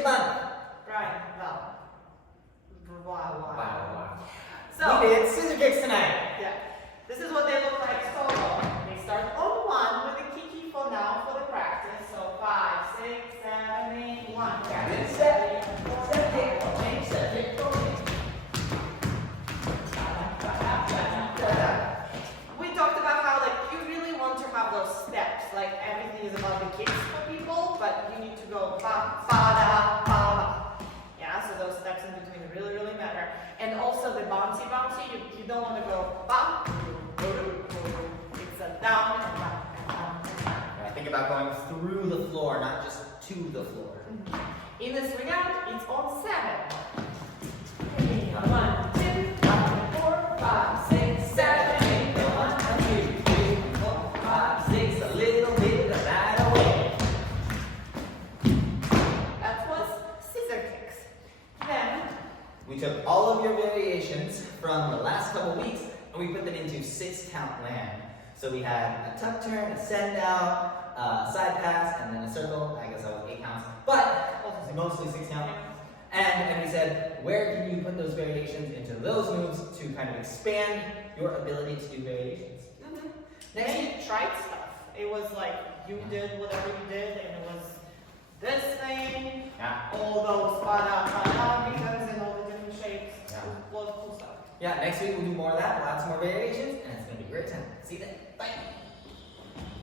keep on. Right, well. Wow. So, We did scissor kicks tonight. yeah. This is what they look like solo. They start on 1 with a kiki for now for the practice. So 5, 6, 7, 8, 1. Then step kick, change, step kick, change. We talked about how like you really want to have those steps. Like everything is about the kicks for people, but you need to go ba ba da ba ba. Yeah, so those steps in between really, really matter. And also the bouncy, you don't want to go ba. It's a down and down and down and down. Yeah, think about going through the floor, not just to the floor. In the swing out, it's on 7. 1, 2, 3, 4, 5, 6, 7, 8, 1, 2, 3, 4, 5, 6. A little bit of that away. That was scissor kicks. Then We took all of your variations from the last couple weeks and we put them into 6-count land. So we had a tuck turn, a send out, a side pass, and then a circle. I guess that was 8 counts, but mostly 6 count. And we said, where can you put those variations into those moves to kind of expand your ability to do variations? Next, you tried stuff. It was like you did whatever you did, and it was this thing, all those because and all the different shapes. Yeah. A lot of cool stuff. Yeah, next week we'll do more of that. We'll add some more variations, and it's going to be a great time. See you then.